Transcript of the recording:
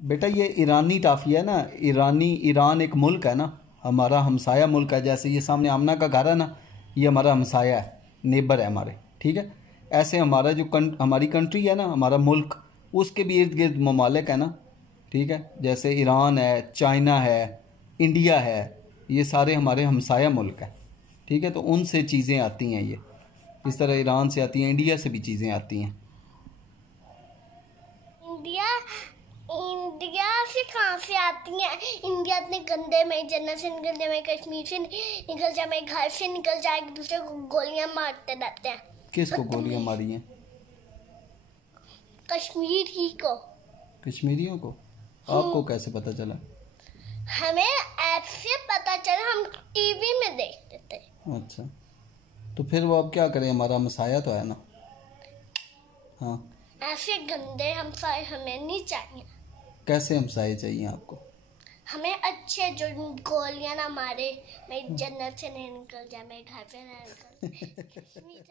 बेटा ये ईरानी टाफ़ी है ना, ईरान एक मुल्क है ना, हमारा हमसाया मुल्क है। जैसे ये सामने आमना का घर है ना, ये हमारा हमसाया है, नेबर है हमारे, ठीक है। ऐसे हमारा जो हमारी कंट्री है ना, हमारा मुल्क, उसके भी इर्द गिर्द ममालिक है ना, ठीक है। जैसे ईरान है, चाइना है, इंडिया है, ये सारे हमारे हमसाया मुल्क हैं, ठीक है। तो उनसे चीज़ें आती हैं, ये इस तरह ईरान से आती हैं, इंडिया से भी चीज़ें आती हैं। इंडिया इंडिया से कहाँ से आती हैं? इंडिया इतने गंदे में, जन्नत से निकल जाए, मैं कश्मीर से निकल जाए, मैं घर से निकल जाए, एक दूसरे को गोलियां मारते रहते हैं। किसको गोलियां मारी हैं? कश्मीरी को। कश्मीरियों को? आपको कैसे पता चला? हमें ऐप से पता चला, हम टीवी में देखते थे। अच्छा, तो फिर वो अब क्या करें, हमारा मसाया तो है ना। हाँ, ऐसे गंदे हमसाए हमें नहीं चाहिए। कैसे हमसाए चाहिए आपको? हमें अच्छे, जो गोलियां ना मारे, मैं जन्नत से नहीं निकल जाए, मैं घर पे नहीं निकल